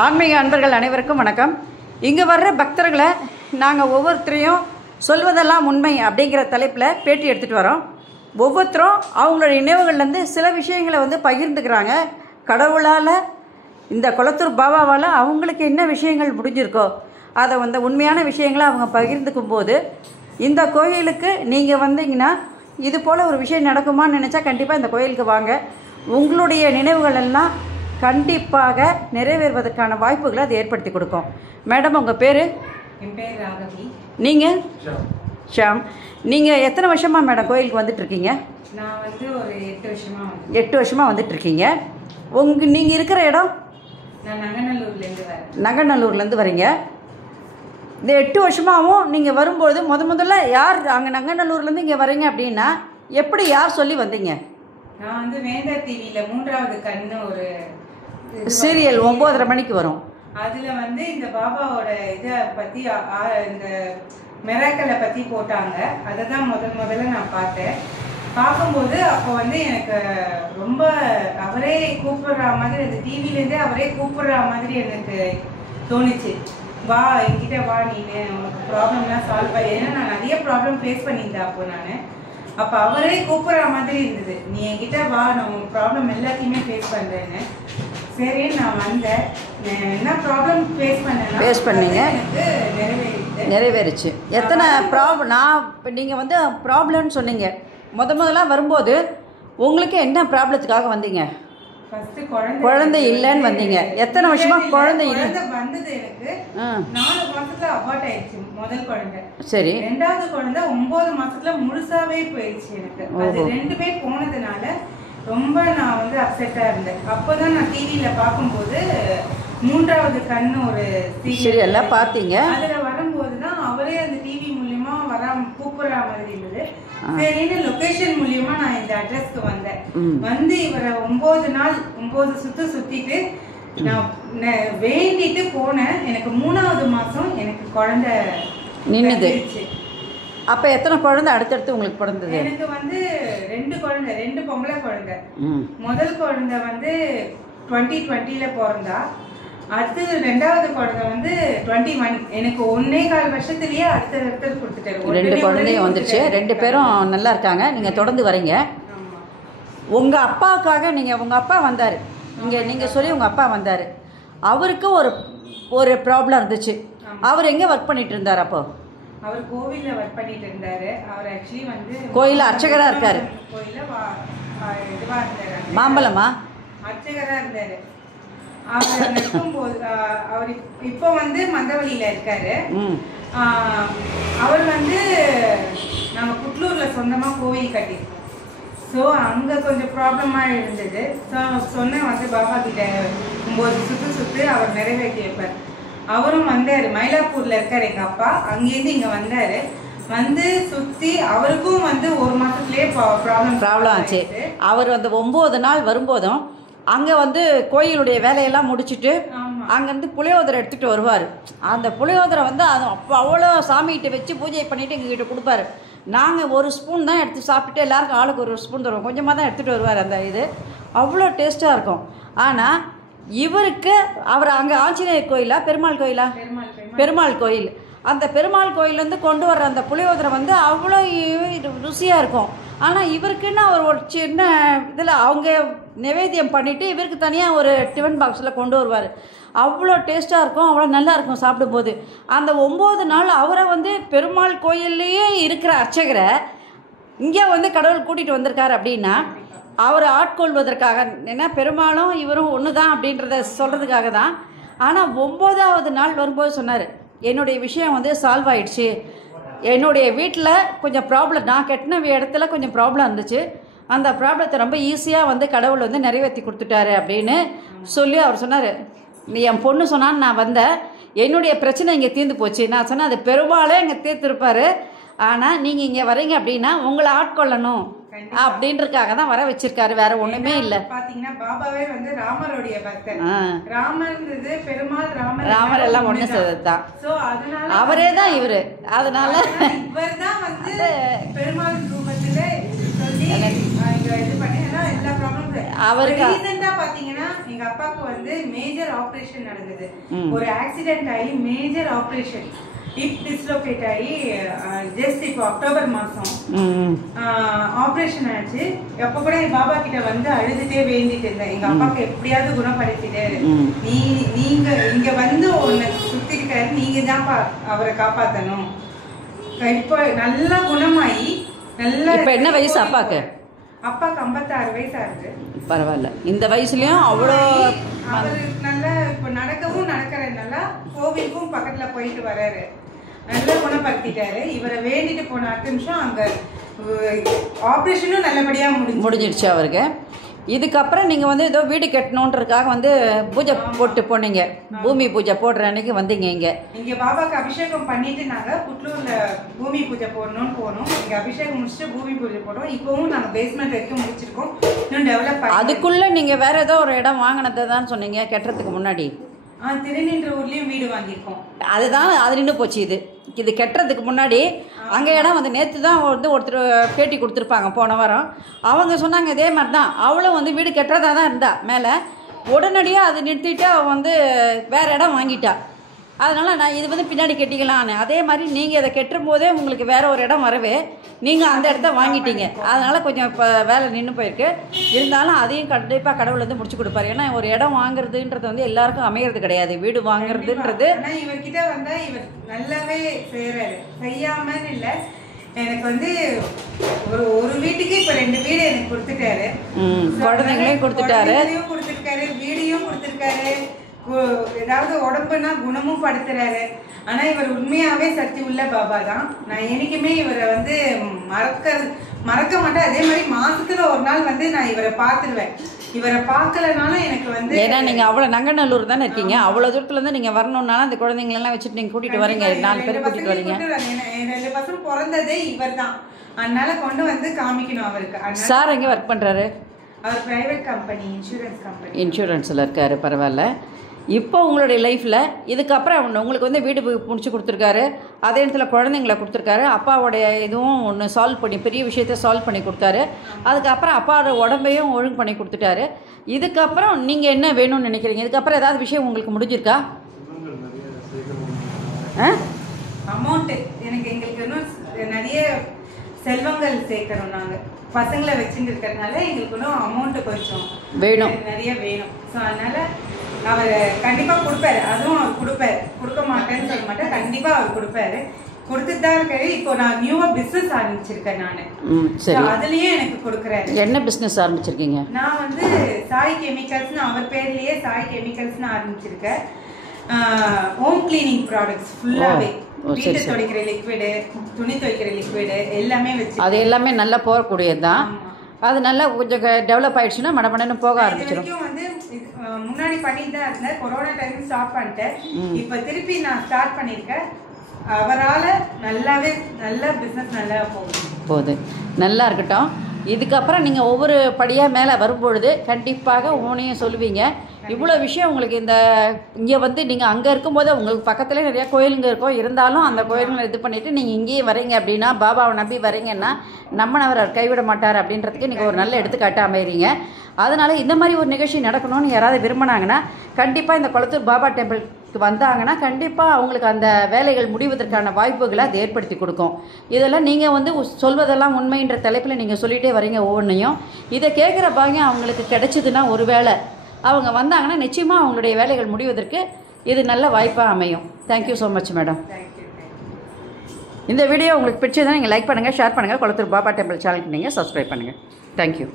ஆன்மீக அன்பர்கள் அனைவருக்கும் வணக்கம். இங்கே வர்ற பக்தர்களை நாங்கள் ஒவ்வொருத்தரையும் சொல்வதெல்லாம் உண்மை அப்படிங்கிற தலைப்பில் பேட்டி எடுத்துகிட்டு வரோம். ஒவ்வொருத்தரும் அவங்களுடைய நினைவுகள்லேருந்து சில விஷயங்களை பகிர்ந்துக்கிறாங்க. கடவுளால் இந்த கொளத்தூர் பாபாவால் அவங்களுக்கு என்ன விஷயங்கள் முடிஞ்சிருக்கோ அதை உண்மையான விஷயங்களை அவங்க பகிர்ந்துக்கும் போது இந்த கோயிலுக்கு நீங்கள் வந்தீங்கன்னா இது போல் ஒரு விஷயம் நடக்குமான்னு நினச்சா கண்டிப்பாக இந்த கோயிலுக்கு வாங்க. உங்களுடைய நினைவுகள் எல்லாம் கண்டிப்பாக நிறைவேறுவதற்கான வாய்ப்புகளை அது ஏற்படுத்தி கொடுக்கும். மேடம், உங்கள் பேர்? என் பேர் ராகவி. நீங்கள்? ஷாம். நீங்கள் எத்தனை வருஷமாக மேடம் கோயிலுக்கு வந்துட்டுருக்கீங்க? நான் ஒரு 8 வருஷமாக 8 வருஷமாக வந்துட்டுருக்கீங்க. நீங்கள் இருக்கிற இடம்? நான் நங்கநல்லூர்லேருந்து வரேன். நங்கநல்லூர்லேருந்து வரீங்க. இந்த 8 வருஷமாகவும் நீங்கள் வரும்பொழுது முதல்ல யார் அங்கே நங்கநல்லூர்லேருந்து இங்கே வரீங்க அப்படின்னா எப்படி யார் சொல்லி வந்தீங்க? நான் வேந்தர் டிவியில் 3வது கண்ணு ஒரு சீரியல் 9:30 மணிக்கு வரும். அதில் இந்த பாபாவோட இதை பற்றி இந்த மிராக்கலை பற்றி போட்டாங்க. அதை தான் முதல்ல நான் பார்த்தேன். பார்க்கும்போது அப்போ எனக்கு ரொம்ப அவரே கூப்பிடுற மாதிரி, அந்த டிவிலேருந்தே அவரே கூப்பிடுற மாதிரி எனக்கு தோணுச்சு. வா, என்கிட்ட வா, நீனு உனக்கு ப்ராப்ளம்லாம் சால்வ் ஆகி. ஏன்னா நான் நிறைய ப்ராப்ளம் ஃபேஸ் பண்ணியிருந்தேன் அப்போ அவரே கூப்பிடுற மாதிரி இருந்தது. நீ என்கிட்ட வா, நான் உன் ப்ராப்ளம் எல்லாத்தையுமே ஃபேஸ் பண்ணுறேன்னு. சரி, நான் வந்தேன். என்ன ப்ராப்ளம் ஃபேஸ் பண்ணீங்க? எனக்கு நிறைவேறிச்சு. எத்தனை ப்ராப்ளம்? நான் இப்போ நீங்கள் ப்ராப்ளம்னு சொன்னீங்க. முதல்ல வரும்போது உங்களுக்கு என்ன ப்ராப்ளத்துக்காக வந்தீங்க? குழந்தை இல்லைன்னு வந்தீங்க. எத்தனை வருஷமா குழந்தை இல்லை? வந்தது எனக்கு 4 மாசத்துல அபார்ட் ஆயிடுச்சு முதல் குழந்தை. சரி. 2வது குழந்தை 9 மாசத்துல முழுசாவே போயிடுச்சு எனக்கு. அது 2மே போனதுனால ரொம்ப நான் அப்செட்டா இருந்தேன். அப்போதான் நான் டிவியில பார்க்கும்போது 3வது கண்ணு ஒரு சீரியல்ல பார்த்தீங்க. அதுல வரும்போதுதான் அவரே அந்த டிவி மூலியமா கூப்பிடுற மாதிரி இருந்தது. சரின்னு லொகேஷன் மூலியமா நான் இந்த அட்ரஸ்க்கு வந்தேன். இவரை 9 நாள் 9 சுத்திட்டு நான் வேண்டிட்டு போனேன். எனக்கு 3வது மாசம் எனக்கு குழந்தை நின்னுது. அப்ப எத்தனை குழந்தை அடுத்தடுத்து உங்களுக்கு பிறந்தது? எனக்கு 2 குழந்தை, 2 பொம்பளை குழந்தை. முதல் குழந்தை 2020ல பிறந்தா. அது 2வது குழந்தை 21. எனக்கு 1.25 வருஷத்துலயே அடுத்த கொடுத்துட்டாரு. 2 குழந்தையும் வந்துருச்சு. 2 பேரும் நல்லா இருக்காங்க. நீங்க தொடர்ந்து வரீங்க. உங்க அப்பாவுக்காக உங்க அப்பா வந்தாரு இங்க. நீங்க சொல்லி உங்க அப்பா வந்தாரு. அவருக்கு ஒரு ப்ராப்ளம் இருந்துச்சு. அவர் எங்க ஒர்க் பண்ணிட்டு இருந்தார்? அப்போ அவர் கோவில்ல ஒர்க் பண்ணிட்டு இருந்தாரு. அவர் ஆக்சுவலி கோயில்ல அர்ச்சகரா இருக்காரு. கோயில்ல இதுவா இருந்தாரு. மாம்பழமா அர்ச்சகரா இருந்தாரு. அவர் இருக்கும்போது அவர் இப்போ மந்தவழியில இருக்காரு. அவர் நாங்க புட்லூர்ல சொந்தமா கோவில் கட்டிருக்கோம். ஸோ அங்க கொஞ்சம் ப்ராப்ளமா இருந்தது. சொன்னேன் பாபா கிட்ட 9 சுத்து அவர் நிறைவேற்றி வைப்பார். அவரும் வந்தாரு. மயிலாப்பூர்ல இருக்காரு எங்க அப்பா. அங்கேருந்து இங்க வந்தாரு. சுத்தி அவருக்கும் 1 மாசத்துலயே ப்ராப்ளம் ஆச்சு. அவர் 9 நாள் வரும்போதும் அங்கே கோயிலுடைய வேலையெல்லாம் முடிச்சுட்டு அங்கேருந்து புளியோதரை எடுத்துகிட்டு வருவார். அந்த புளியோதரை அது அப்போ அவ்வளோ சாமிகிட்ட வச்சு பூஜை பண்ணிவிட்டு எங்ககிட்ட கொடுப்பாரு. நாங்கள் 1 ஸ்பூன் தான் எடுத்து சாப்பிட்டுட்டு எல்லாருக்கும் ஆளுக்கு 1 ஸ்பூன் தருவோம். கொஞ்சமாக தான் எடுத்துகிட்டு வருவார். அந்த இது அவ்வளோ டேஸ்ட்டாக இருக்கும். ஆனால் இவருக்கு அவர் அங்கே ஆஞ்சநேயர் கோயிலா பெருமாள் கோயிலா? பெருமாள் கோயில். அந்த பெருமாள் கோயிலேருந்து கொண்டு வர்ற அந்த புளியோதரை அவ்வளோ ருசியாக இருக்கும். ஆனால் இவருக்குன்னு அவர் ஒரு சின்ன இதில் அவங்க நிவேத்தியம் பண்ணிவிட்டு இவருக்கு தனியாக ஒரு டிஃபன் பாக்ஸில் கொண்டு வருவார். அவ்வளோ டேஸ்ட்டாக இருக்கும். அவ்வளோ நல்லா இருக்கும் சாப்பிடும்போது. அந்த 9 நாள் அவரை பெருமாள் கோயில்லையே இருக்கிற அர்ச்சகரை இங்கே கடவுள் கூட்டிகிட்டு வந்திருக்காரு அப்படின்னா அவர் ஆட்கொள்வதற்காக. ஏன்னா பெருமாளும் இவரும் ஒன்று தான் அப்படின்றத சொல்கிறதுக்காக தான். ஆனால் 9வது நாள் வரும்போது சொன்னார், என்னுடைய விஷயம் சால்வ் ஆயிடுச்சு. என்னுடைய வீட்டில் கொஞ்சம் ப்ராப்ளம், நான் கட்டின இடத்துல கொஞ்சம் ப்ராப்ளம் இருந்துச்சு. அந்த ப்ராப்ளத்தை ரொம்ப ஈஸியாக கடவுள் நிறைவேற்றி கொடுத்துட்டாரு அப்படின்னு சொல்லி அவர் சொன்னார். என் பொண்ணு சொன்னான்னு நான் வந்தேன். என்னுடைய பிரச்சனை இங்கே தீர்ந்து போச்சு. நான் சொன்னேன் அது பெருமாளே இங்கே தீர்த்துருப்பார். ஆனால் நீங்கள் இங்கே வரீங்க அப்படின்னா உங்களை ஆட்கொள்ளணும் அப்படின்றதுக்காக தான் வர வச்சிருக்காரு. வேற ஒண்ணுமே இல்ல. பாத்தீங்கன்னா பாபாவே ராமருடைய பக்தர். ராமர்ன்றது பெருமாள், ராமர் எல்லாம் ஒண்ணு சேர்ந்ததுதான். அவரே தான் இவரு. அதனால இவர் தான் பெருமாள் ரூபத்துல சொல்லி இது பண்ணி எல்லா ப்ராப்ளமும் அவருக்கு ரீசெண்டா பாத்தீங்கன்னா எங்க அப்பாவுக்கு வந்து மேஜர் ஆபரேஷன் நடந்தது. ஒரு ஆக்சிடென்ட் ஆகி மேஜர் ஆபரேஷன் ஹிப் டிஸ்லோகேட் ஆகி ஜஸ்ட் இப்போ அக்டோபர் மாசம் ஆபரேஷன் ஆச்சு. அப்ப கூட என் பாபா கிட்ட வந்து அழுதுட்டே வேண்டிட்டு இருந்தேன், எங்க அப்பாவுக்கு எப்படியாவது குணப்படுத்திட்டு, நீங்க இங்க வந்து ஒன்னு சுத்தி இருக்காரு, நீங்க தான் அவரை காப்பாத்தணும். இப்ப நல்லா குணமாயி நல்லா. இப்ப என்ன வயசு அப்பாக்கு? அப்பாக்கு 56 வயசு ஆகுது. பரவாயில்ல, இந்த வயசுலயும் அவ்வளோ அவரு நல்லா இப்ப நடக்கிறதுனால கோவிலுக்கும் பக்கத்துல போயிட்டு வர்றாரு, நல்லா குணப்படுத்திட்டாரு. இவரை வேண்டிட்டு போன அடுத்த நிமிஷம் அங்க ஆபரேஷனும் நல்லபடியா முடிஞ்சிடுச்சு அவருக்கு. இதுக்கப்புறம் நீங்கள் வந்து ஏதோ வீடு கட்டணுன்றதுக்காக வந்து பூஜை போட்டு போனீங்க, பூமி பூஜை போடுற அன்னைக்கு வந்தீங்க. இங்கே பாபாக்கு அபிஷேகம் பண்ணிட்டு நாங்கள் புட்லூரில் பூமி பூஜை போடணும்னு போனோம். இங்கே அபிஷேகம் முடிச்சுட்டு பூமி பூஜை போடுறோம். இப்போவும் நாங்கள் பேஸ்மெண்ட் வரைக்கும் முடிச்சிருக்கோம், இன்னும் டெவலப் ஆகி. அதுக்குள்ளே நீங்கள் வேறு ஏதோ ஒரு இடம் வாங்கினதை தான் சொன்னீங்க கட்டுறதுக்கு முன்னாடி. திருநின்ற ஊர்லேயும் வீடு வாங்கியிருக்கோம். அதுதான் அது நின்று போச்சு. இது கட்டுறதுக்கு முன்னாடி அங்கே இடம் வந்து நேற்று தான் வந்து ஒருத்தர் பேட்டி கொடுத்துருப்பாங்க போன வாரம். அவங்க சொன்னாங்க இதே மாதிரி தான், அவளும் வந்து வீடு கட்டுறதா தான் இருந்தா மேலே. உடனடியாக அது நிறுத்திட்டு அவள் வந்து வேறு இடம் வாங்கிட்டா. அதனால் நான் இது வந்து பின்னாடி கட்டிக்கலான்னு. அதே மாதிரி நீங்கள் இதை கெட்டும் போதே உங்களுக்கு வேறு ஒரு இடம் வரவே நீங்கள் அந்த இடத்த வாங்கிட்டீங்க. அதனால் கொஞ்சம் இப்போ வேலை நின்று போயிருக்கு. இருந்தாலும் அதையும் கண்டிப்பாக கடவுள் வந்து முடிச்சு கொடுப்பாரு. ஏன்னா ஒரு இடம் வாங்குறதுன்றது வந்து எல்லாருக்கும் அமைகிறது கிடையாது. வீடு வாங்குறதுன்றது இவர்கிட்ட வந்தா இவர் நல்லாவே செய்யறாரு, செய்யாமன்னு இல்லை. எனக்கு வந்து ஒரு வீட்டுக்கு இப்ப 2 வீடு எனக்கு கொடுத்துட்டாரு, குழந்தைங்களையும் கொடுத்துட்டாரு, வீடையும் கொடுத்துருக்காரு. ஏதாவது உடம்புனா குணமும் படுத்துறாரு. ஆனா இவர் உண்மையாவே சக்தி உள்ள பாபா தான். நான் என்னைக்குமே இவரை வந்து மறக்க மாட்டேன். அதே மாதிரி மாசத்துல ஒரு நாள் வந்து நான் இவரை பார்த்துருவேன். இவரை பார்க்கலனாலும் எனக்கு வந்து, ஏன்னா நீங்க அவ்வளவு நங்கநல்லூர் தானே இருக்கீங்க, அவ்வளவு தூரத்துல இருந்து நீங்க வரணும்னாலும் அந்த குழந்தைங்களெல்லாம் வச்சுட்டு நீங்க கூட்டிட்டு வரீங்க, 4 பேர் கூட்டிட்டு வரீங்க. 2 பசங்க பிறந்ததே இவர் தான், அதனால கொண்டு வந்து காமிக்கணும் அவருக்கு. சார் எங்க ஒர்க் பண்றாரு? அவர் பிரைவேட் கம்பெனி, இன்சூரன்ஸ்ல இருக்காரு. பரவாயில்ல. இப்போ உங்களுடைய லைஃப்பில் இதுக்கப்புறம் உங்களுக்கு வந்து வீடு முடிச்சு கொடுத்துருக்காரு, அதே இடத்துல குழந்தைங்கள கொடுத்துருக்காரு, அப்பாவோடைய இதுவும் ஒன்று சால்வ் பண்ணி பெரிய விஷயத்த சால்வ் பண்ணி கொடுத்தாரு. அதுக்கப்புறம் அப்பாவோட உடம்பையும் ஒழுங்கு பண்ணி கொடுத்துட்டாரு. இதுக்கப்புறம் நீங்கள் என்ன வேணும்னு நினைக்கிறீங்க? இதுக்கப்புறம் ஏதாவது விஷயம் உங்களுக்கு முடிஞ்சிருக்கா? அமௌண்ட் எங்களுக்கு இன்னும் நிறைய செல்வங்கள் சேர்க்கணும். நாங்கள் பசங்களை வச்சுட்டு இருக்கிறதுனால எங்களுக்கு இன்னும் அமௌண்ட் கொஞ்சம் வேணும், நிறைய வேணும். ஸோ அதனால அவர் கண்டிப்பா கொடுப்பாரு. அதுவும் அவர் கொடுப்பாரு, கொடுக்க மாட்டேன்னு சொல்ல மாட்டேன், கண்டிப்பா அவர் கொடுப்பாரு. கொடுத்துட்டு தான் இருக்காரு. இப்போ நான் நியூவா பிசினஸ் ஆரம்பிச்சிருக்கேன். நான் அதுலயே எனக்கு கொடுக்குறாரு. என்ன பிசினஸ் ஆரம்பிச்சிருக்கீங்க? நான் வந்து சாய் கெமிக்கல்ஸ்னு அவர் பேர்லயே சாய் கெமிக்கல்ஸ்னு ஆரம்பிச்சிருக்கேன். ஹோம் கிளீனிங் ப்ராடக்ட்ஸ் ஃபுல்லாவே, வீட்டு துடைக்கிற லிக்விடு, துணி துவைக்கிற லிக்விடு எல்லாமே வச்சு, அது எல்லாமே நல்லா போகக்கூடியது தான். அது நல்லா கொஞ்சம் டெவலப் ஆயிடுச்சுன்னா மடமடன்னு போக ஆரம்பிச்சிடும். வந்து முன்னாடி பண்ணிட்டு தான் இருந்தேன், கொரோனா டைம் ஸ்டாப் பண்ணிட்டேன். இப்ப திருப்பி நான் ஸ்டார்ட் பண்ணிருக்கேன். அவரால் நல்லாவே நல்ல பிசினஸ் நல்லா போகுது. நல்லா இருக்கட்டும். இதுக்கப்புறம் நீங்கள் ஒவ்வொரு படியாக மேலே வரும்பொழுது கண்டிப்பாக உன்னையும் சொல்லுவீங்க. இவ்வளோ விஷயம் உங்களுக்கு இங்கே வந்து நீங்கள் அங்கே இருக்கும்போது உங்களுக்கு பக்கத்துலேயே நிறையா கோயிலுங்க இருக்கும், இருந்தாலும் அந்த கோயிலுங்களை இது பண்ணிவிட்டு நீங்கள் இங்கேயே வரீங்க அப்படின்னா, பாபாவை நம்பி வரீங்கன்னா நம்மனவர் கைவிட மாட்டார் அப்படின்றதுக்கு நீங்கள் ஒரு நல்ல எடுத்துக்காட்டு அமைகிறீங்க. அதனால் இந்த மாதிரி ஒரு நிகழ்ச்சி நடக்கணும்னு யாராவது விரும்பினாங்கன்னா கண்டிப்பாக இந்த கொளத்தூர் பாபா டெம்பிளுக்கு வந்தாங்கன்னா கண்டிப்பாக அவங்களுக்கு அந்த வேலைகள் முடிவதற்கான வாய்ப்புகளை அது ஏற்படுத்தி கொடுக்கும். இதெல்லாம் நீங்கள் வந்து சொல்வதெல்லாம் உண்மைன்ற தலைப்பில் நீங்கள் சொல்லிகிட்டே வரீங்க ஒவ்வொன்றையும். இதை கேட்குற பாக்கியம் அவங்களுக்கு கிடைச்சிதுன்னா, ஒரு வேளை அவங்க வந்தாங்கன்னா நிச்சயமாக அவங்களுடைய வேலைகள் முடிவதற்கு இது நல்ல வாய்ப்பாக அமையும். Thank you so much madam. இந்த வீடியோ உங்களுக்கு பிடிச்சதுன்னா நீங்கள் லைக் பண்ணுங்கள், ஷேர் பண்ணுங்கள். கொளத்தூர் பாபா டெம்பிள் சேனலுக்கு நீங்கள் சப்ஸ்கிரைப் பண்ணுங்கள். தேங்க்யூ.